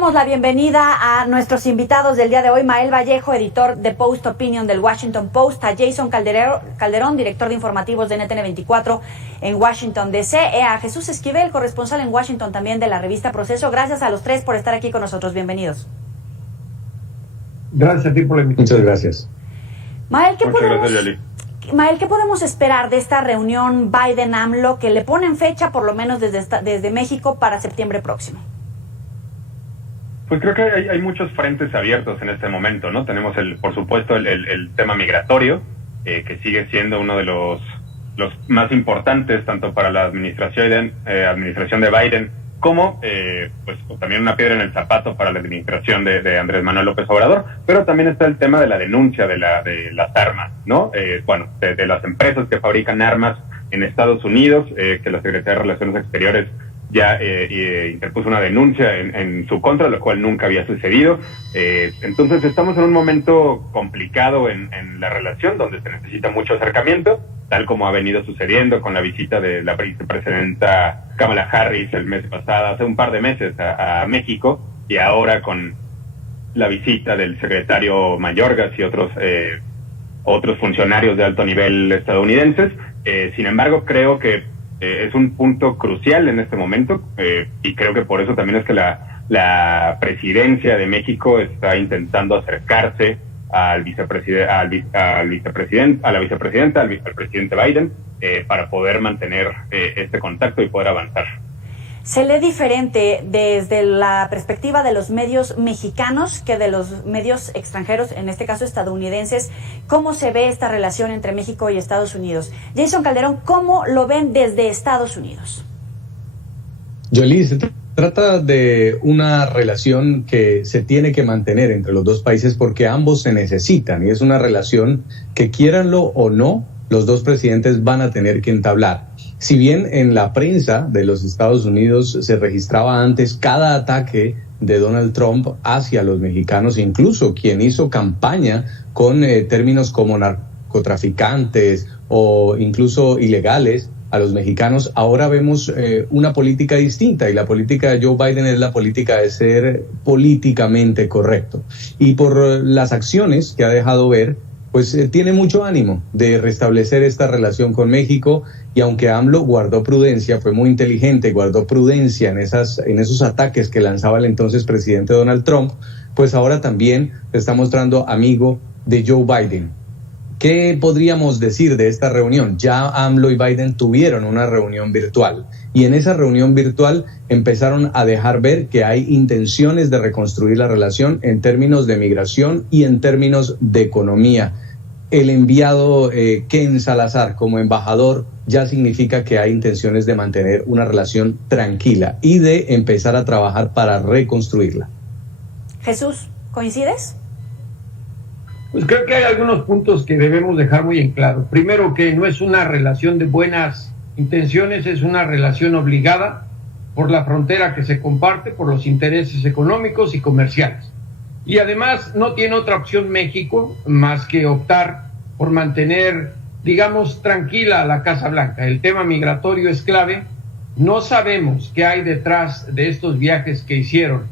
Damos la bienvenida a nuestros invitados del día de hoy, Mael Vallejo, editor de Post Opinion del Washington Post, a Jason Calderón, director de informativos de NTN 24 en Washington, D.C., a Jesús Esquivel, corresponsal en Washington también de la revista Proceso. Gracias a los tres por estar aquí con nosotros. Bienvenidos. Gracias a ti por la invitación. Muchas gracias. Mael, ¿qué podemos esperar de esta reunión Biden-AMLO que le ponen fecha, por lo menos desde México, para septiembre próximo? Pues creo que hay muchos frentes abiertos en este momento, ¿no? Tenemos, por supuesto, el tema migratorio, que sigue siendo uno de los más importantes, tanto para la administración de Biden, como pues también una piedra en el zapato para la administración de Andrés Manuel López Obrador. Pero también está el tema de la denuncia de las armas, ¿no? De las empresas que fabrican armas en Estados Unidos, que la Secretaría de Relaciones Exteriores ya interpuso una denuncia en su contra, lo cual nunca había sucedido. Entonces estamos en un momento complicado en la relación, donde se necesita mucho acercamiento, tal como ha venido sucediendo con la visita de la vicepresidenta Kamala Harris el mes pasado, hace un par de meses a México, y ahora con la visita del secretario Mayorgas y otros funcionarios de alto nivel estadounidenses. Sin embargo, creo que es un punto crucial en este momento, y creo que por eso también es que la presidencia de México está intentando acercarse al presidente Biden, para poder mantener este contacto y poder avanzar. ¿Se lee diferente desde la perspectiva de los medios mexicanos que de los medios extranjeros, en este caso estadounidenses? ¿Cómo se ve esta relación entre México y Estados Unidos? Jason Calderón, ¿cómo lo ven desde Estados Unidos? Yoli, se trata de una relación que se tiene que mantener entre los dos países porque ambos se necesitan, y es una relación que, quieranlo o no, los dos presidentes van a tener que entablar. Si bien en la prensa de los Estados Unidos se registraba antes cada ataque de Donald Trump hacia los mexicanos, incluso quien hizo campaña con términos como narcotraficantes o incluso ilegales a los mexicanos, ahora vemos una política distinta, y la política de Joe Biden es la política de ser políticamente correcto. Y por las acciones que ha dejado ver, pues tiene mucho ánimo de restablecer esta relación con México, y aunque AMLO guardó prudencia, fue muy inteligente, guardó prudencia en esos ataques que lanzaba el entonces presidente Donald Trump, pues ahora también se está mostrando amigo de Joe Biden. ¿Qué podríamos decir de esta reunión? Ya AMLO y Biden tuvieron una reunión virtual, y en esa reunión virtual empezaron a dejar ver que hay intenciones de reconstruir la relación en términos de migración y en términos de economía. El enviado Ken Salazar como embajador ya significa que hay intenciones de mantener una relación tranquila y de empezar a trabajar para reconstruirla. Jesús, ¿coincides? Pues creo que hay algunos puntos que debemos dejar muy en claro. Primero, que no es una relación de buenas intenciones, es una relación obligada por la frontera que se comparte, por los intereses económicos y comerciales. Y además no tiene otra opción México más que optar por mantener, digamos, tranquila a la Casa Blanca. El tema migratorio es clave. No sabemos qué hay detrás de estos viajes que hicieron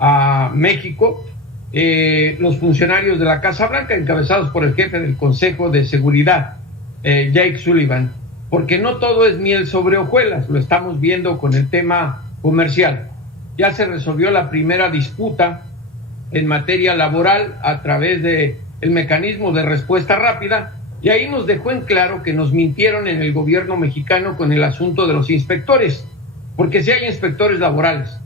a México los funcionarios de la Casa Blanca, encabezados por el jefe del Consejo de Seguridad, Jake Sullivan, porque no todo es miel sobre hojuelas. Lo estamos viendo con el tema comercial. Ya se resolvió la primera disputa en materia laboral a través del mecanismo de respuesta rápida, y ahí nos dejó en claro que nos mintieron en el gobierno mexicano con el asunto de los inspectores, porque sí hay inspectores laborales,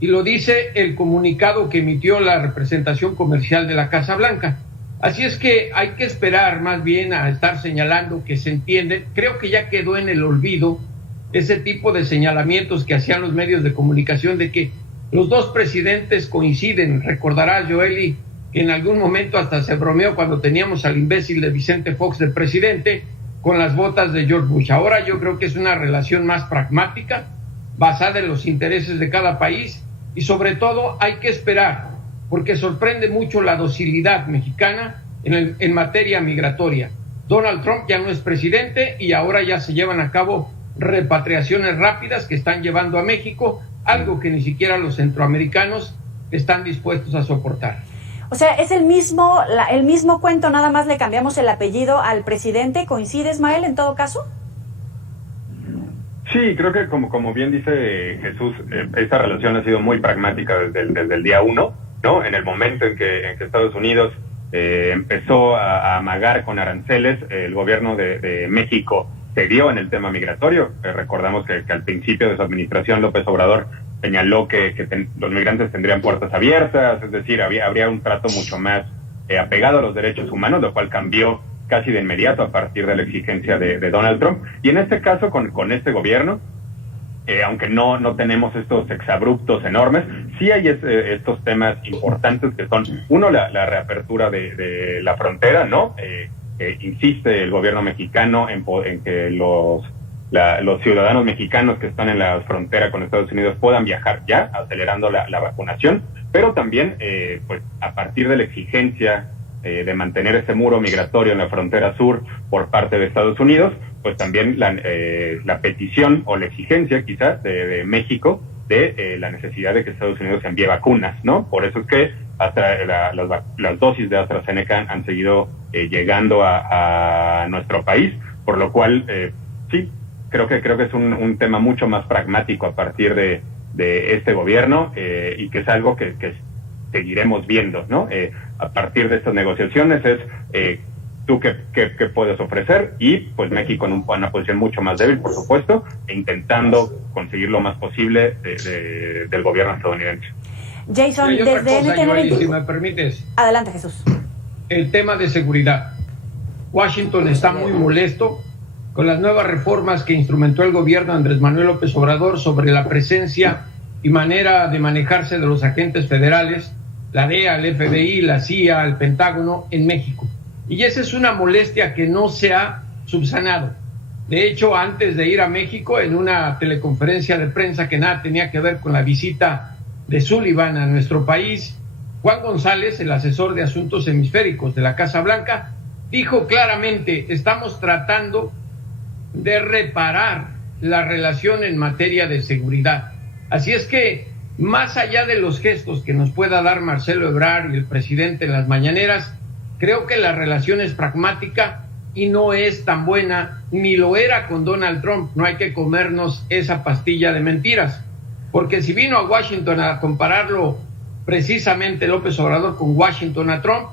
y lo dice el comunicado que emitió la representación comercial de la Casa Blanca. Así es que hay que esperar más bien a estar señalando que se entiende. Creo que ya quedó en el olvido ese tipo de señalamientos que hacían los medios de comunicación de que los dos presidentes coinciden. Recordará, Joely, que en algún momento hasta se bromeó cuando teníamos al imbécil de Vicente Fox de presidente con las botas de George Bush. Ahora yo creo que es una relación más pragmática, basada en los intereses de cada país, y sobre todo hay que esperar, porque sorprende mucho la docilidad mexicana en materia migratoria. Donald Trump ya no es presidente y ahora ya se llevan a cabo repatriaciones rápidas que están llevando a México, algo que ni siquiera los centroamericanos están dispuestos a soportar. O sea, es el mismo cuento, nada más le cambiamos el apellido al presidente. ¿Coincide, Ismael, en todo caso? Sí, creo que como bien dice Jesús, esta relación ha sido muy pragmática desde el día 1, ¿no? En el momento en que Estados Unidos empezó a amagar con aranceles, el gobierno de México cedió en el tema migratorio. Recordamos que al principio de su administración López Obrador señaló que los migrantes tendrían puertas abiertas, es decir, habría un trato mucho más apegado a los derechos humanos, lo cual cambió casi de inmediato a partir de la exigencia de Donald Trump. Y en este caso, con este gobierno, aunque no tenemos estos exabruptos enormes, sí hay estos temas importantes que son, uno, la reapertura de la frontera, ¿no? Insiste el gobierno mexicano en que los ciudadanos mexicanos que están en la frontera con Estados Unidos puedan viajar ya, acelerando la vacunación, pero también, pues, a partir de la exigencia de mantener ese muro migratorio en la frontera sur por parte de Estados Unidos, pues también la petición o la exigencia quizás de México de la necesidad de que Estados Unidos envíe vacunas, ¿no? Por eso es que las dosis de AstraZeneca han seguido llegando a nuestro país, por lo cual sí, creo que es un tema mucho más pragmático a partir de este gobierno, y que es algo que seguiremos viendo, ¿no? A partir de estas negociaciones es tú qué puedes ofrecer, y pues México en una posición mucho más débil, por supuesto, e intentando conseguir lo más posible del gobierno estadounidense. Jason, desde NTN24... Si me permites. Adelante, Jesús. El tema de seguridad. Washington está muy molesto con las nuevas reformas que instrumentó el gobierno de Andrés Manuel López Obrador sobre la presencia y manera de manejarse de los agentes federales, la DEA, el FBI, la CIA, el Pentágono, en México. Y esa es una molestia que no se ha subsanado. De hecho, antes de ir a México, en una teleconferencia de prensa que nada tenía que ver con la visita de Sullivan a nuestro país, Juan González, el asesor de asuntos hemisféricos de la Casa Blanca, dijo claramente: estamos tratando de reparar la relación en materia de seguridad. Así es que, más allá de los gestos que nos pueda dar Marcelo Ebrard y el presidente en las mañaneras, creo que la relación es pragmática y no es tan buena, ni lo era con Donald Trump. No hay que comernos esa pastilla de mentiras, porque si vino a Washington a compararlo precisamente López Obrador con Washington a Trump,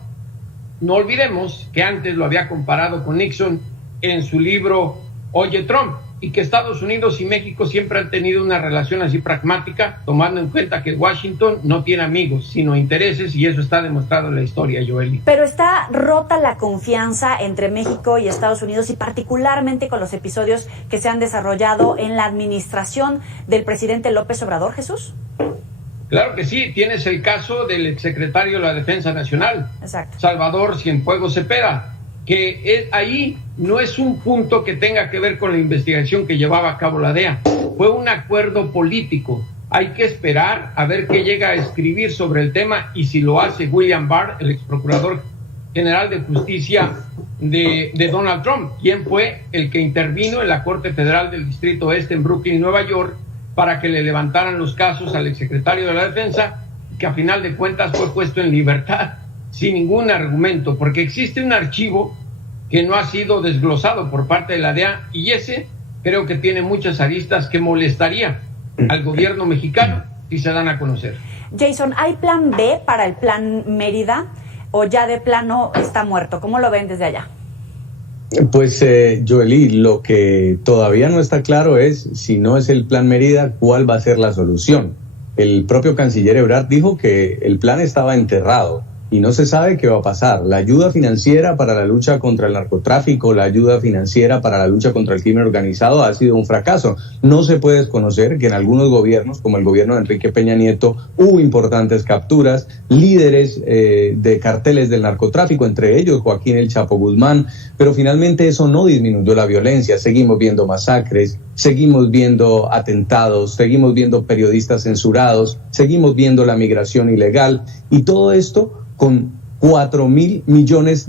no olvidemos que antes lo había comparado con Nixon en su libro Oye Trump, y que Estados Unidos y México siempre han tenido una relación así pragmática, tomando en cuenta que Washington no tiene amigos, sino intereses, y eso está demostrado en la historia, Joely. Pero está rota la confianza entre México y Estados Unidos, y particularmente con los episodios que se han desarrollado en la administración del presidente López Obrador, Jesús. Claro que sí, tienes el caso del exsecretario de la Defensa Nacional, exacto, Salvador Cienfuegos Cepeda, que ahí no es un punto que tenga que ver con la investigación que llevaba a cabo la DEA, fue un acuerdo político. Hay que esperar a ver qué llega a escribir sobre el tema, y si lo hace William Barr, el exprocurador general de justicia de Donald Trump, quien fue el que intervino en la Corte Federal del Distrito Este en Brooklyn, Nueva York, para que le levantaran los casos al exsecretario de la Defensa, que a final de cuentas fue puesto en libertad sin ningún argumento, porque existe un archivo que no ha sido desglosado por parte de la DEA, y ese creo que tiene muchas aristas que molestaría al gobierno mexicano si se dan a conocer. Jason, ¿hay plan B para el plan Mérida, o ya de plano está muerto? ¿Cómo lo ven desde allá? Pues, Joely, lo que todavía no está claro es, si no es el plan Mérida, ¿cuál va a ser la solución? El propio canciller Ebrard dijo que el plan estaba enterrado y no se sabe qué va a pasar. La ayuda financiera para la lucha contra el narcotráfico, la ayuda financiera para la lucha contra el crimen organizado ha sido un fracaso. No se puede desconocer que en algunos gobiernos, como el gobierno de Enrique Peña Nieto, hubo importantes capturas, líderes de carteles del narcotráfico, entre ellos Joaquín El Chapo Guzmán, pero finalmente eso no disminuyó la violencia. Seguimos viendo masacres, seguimos viendo atentados, seguimos viendo periodistas censurados, seguimos viendo la migración ilegal, y todo esto con $4,000 millones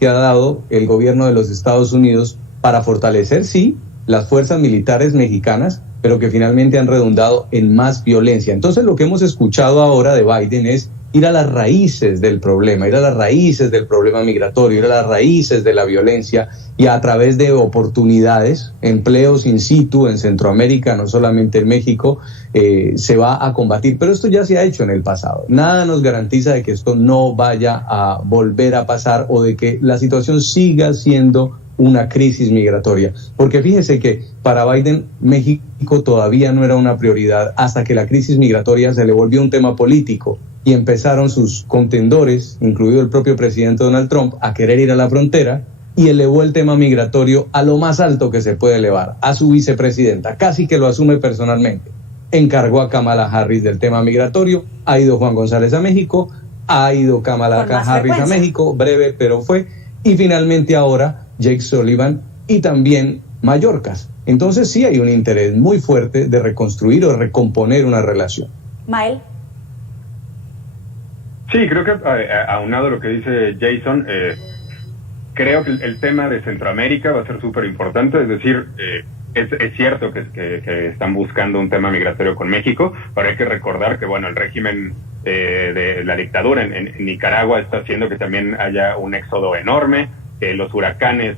que ha dado el gobierno de los Estados Unidos para fortalecer, sí, las fuerzas militares mexicanas, pero que finalmente han redundado en más violencia. Entonces lo que hemos escuchado ahora de Biden es ir a las raíces del problema, ir a las raíces del problema migratorio, ir a las raíces de la violencia, y a través de oportunidades, empleos in situ en Centroamérica, no solamente en México, se va a combatir. Pero esto ya se ha hecho en el pasado. Nada nos garantiza de que esto no vaya a volver a pasar o de que la situación siga siendo una crisis migratoria, porque fíjese que para Biden México todavía no era una prioridad hasta que la crisis migratoria se le volvió un tema político y empezaron sus contendores, incluido el propio presidente Donald Trump, a querer ir a la frontera y elevó el tema migratorio a lo más alto que se puede elevar, a su vicepresidenta, casi que lo asume personalmente. Encargó a Kamala Harris del tema migratorio, ha ido Juan González a México, ha ido Kamala Harris a México, breve pero fue, y finalmente ahora Jake Sullivan y también Mayorkas. Entonces sí hay un interés muy fuerte de reconstruir o recomponer una relación. Mael. Sí, creo que aunado a lo que dice Jason, creo que el tema de Centroamérica va a ser súper importante, es decir, es cierto que están buscando un tema migratorio con México, pero hay que recordar que bueno, el régimen de la dictadura en Nicaragua está haciendo que también haya un éxodo enorme. Los huracanes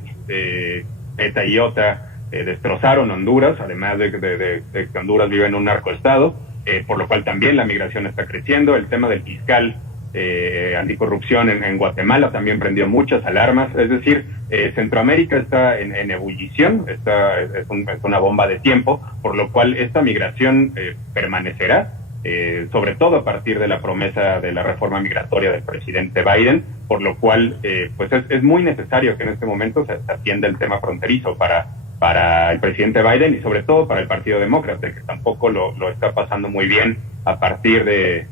Eta y Iota destrozaron Honduras, además de que Honduras vive en un narcoestado, por lo cual también la migración está creciendo. El tema del fiscal anticorrupción en Guatemala también prendió muchas alarmas. Es decir, Centroamérica está en ebullición, es una bomba de tiempo, por lo cual esta migración permanecerá. Sobre todo a partir de la promesa de la reforma migratoria del presidente Biden, por lo cual pues es muy necesario que en este momento se atienda el tema fronterizo para el presidente Biden y sobre todo para el Partido Demócrata, que tampoco lo está pasando muy bien a partir de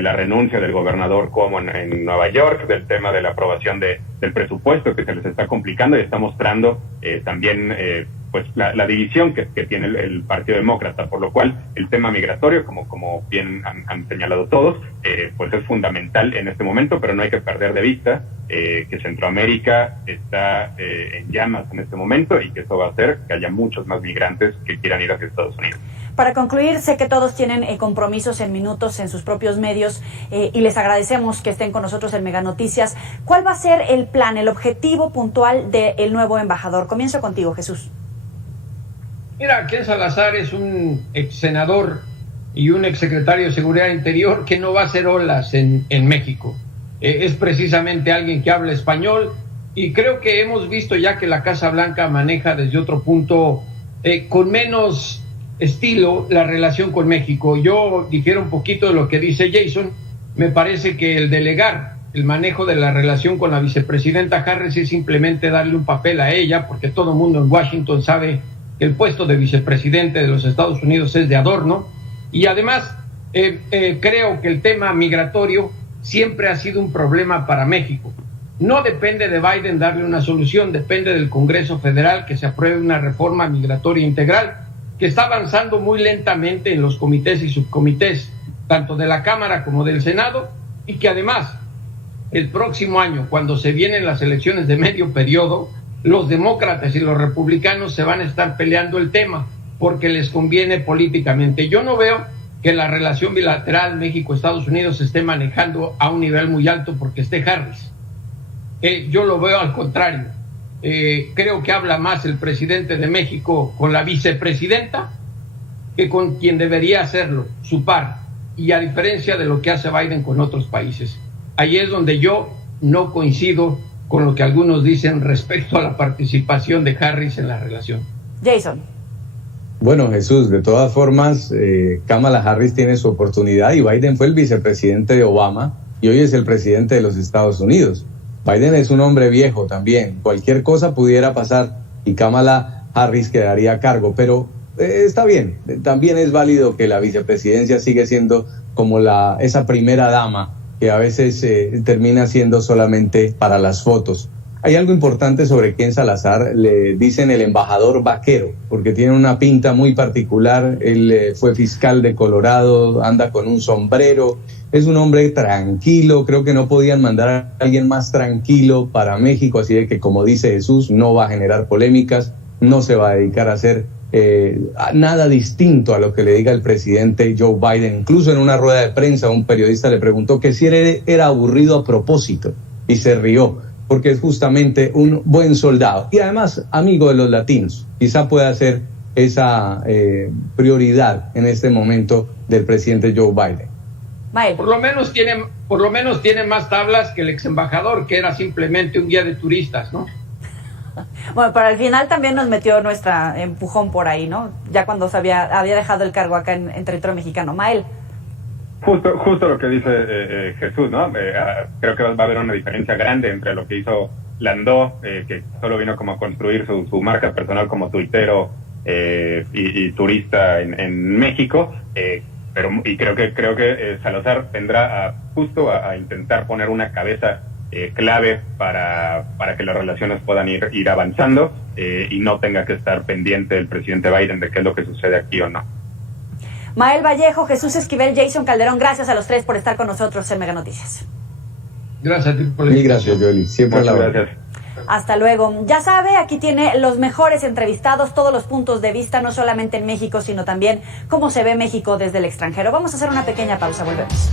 la renuncia del gobernador Cuomo en Nueva York, del tema de la aprobación del presupuesto que se les está complicando y está mostrando también pues la división que tiene el Partido Demócrata, por lo cual el tema migratorio, como bien han señalado todos, pues es fundamental en este momento, pero no hay que perder de vista que Centroamérica está en llamas en este momento y que eso va a hacer que haya muchos más migrantes que quieran ir hacia Estados Unidos. Para concluir, sé que todos tienen compromisos en minutos en sus propios medios y les agradecemos que estén con nosotros en Mega Noticias. ¿Cuál va a ser el plan, el objetivo puntual del nuevo embajador? Comienzo contigo, Jesús. Mira, Ken Salazar es un ex senador y un ex secretario de Seguridad Interior que no va a hacer olas en México. Es precisamente alguien que habla español y creo que hemos visto ya que la Casa Blanca maneja desde otro punto con menos estilo la relación con México. Yo difiero un poquito de lo que dice Jason. Me parece que el delegar el manejo de la relación con la vicepresidenta Harris es simplemente darle un papel a ella, porque todo el mundo en Washington sabe que el puesto de vicepresidente de los Estados Unidos es de adorno. Y además creo que el tema migratorio siempre ha sido un problema para México. No depende de Biden darle una solución, depende del Congreso Federal que se apruebe una reforma migratoria integral que está avanzando muy lentamente en los comités y subcomités, tanto de la Cámara como del Senado, y que además el próximo año, cuando se vienen las elecciones de medio periodo, los demócratas y los republicanos se van a estar peleando el tema porque les conviene políticamente. Yo no veo que la relación bilateral México-Estados Unidos se esté manejando a un nivel muy alto porque esté Harris. Yo lo veo al contrario. Creo que habla más el presidente de México con la vicepresidenta que con quien debería hacerlo, su par, y a diferencia de lo que hace Biden con otros países. Ahí es donde yo no coincido con lo que algunos dicen respecto a la participación de Harris en la relación. Jason. Bueno, Jesús, de todas formas, Kamala Harris tiene su oportunidad y Biden fue el vicepresidente de Obama y hoy es el presidente de los Estados Unidos. Biden es un hombre viejo también, cualquier cosa pudiera pasar y Kamala Harris quedaría a cargo, pero está bien, también es válido que la vicepresidencia sigue siendo como esa primera dama que a veces termina siendo solamente para las fotos. Hay algo importante sobre Ken Salazar, le dicen el embajador vaquero, porque tiene una pinta muy particular. Él fue fiscal de Colorado, anda con un sombrero, es un hombre tranquilo, creo que no podían mandar a alguien más tranquilo para México, así de que, como dice Jesús, no va a generar polémicas, no se va a dedicar a hacer nada distinto a lo que le diga el presidente Joe Biden. Incluso en una rueda de prensa un periodista le preguntó que si era aburrido a propósito y se rió, porque es justamente un buen soldado y además amigo de los latinos. Quizá pueda ser esa prioridad en este momento del presidente Joe Biden. Mael. Por lo menos tiene más tablas que el ex embajador, que era simplemente un guía de turistas, ¿no? Bueno, pero al final también nos metió nuestra empujón por ahí, ¿no? Ya cuando había dejado el cargo acá en territorio mexicano. Mael. Justo lo que dice Jesús, ¿no? Creo que va a haber una diferencia grande entre lo que hizo Landó, que solo vino como a construir su marca personal como tuitero y turista en México, y creo que Salazar vendrá justo a intentar poner una cabeza clave para que las relaciones puedan ir avanzando y no tenga que estar pendiente el presidente Biden de qué es lo que sucede aquí o no. Mael Vallejo, Jesús Esquivel, Jason Calderón, gracias a los tres por estar con nosotros en Mega Noticias. Gracias a ti por la Mil gracias, Yoli. Siempre a la hora. Gracias. Hasta luego. Ya sabe, aquí tiene los mejores entrevistados, todos los puntos de vista, no solamente en México, sino también cómo se ve México desde el extranjero. Vamos a hacer una pequeña pausa, volvemos.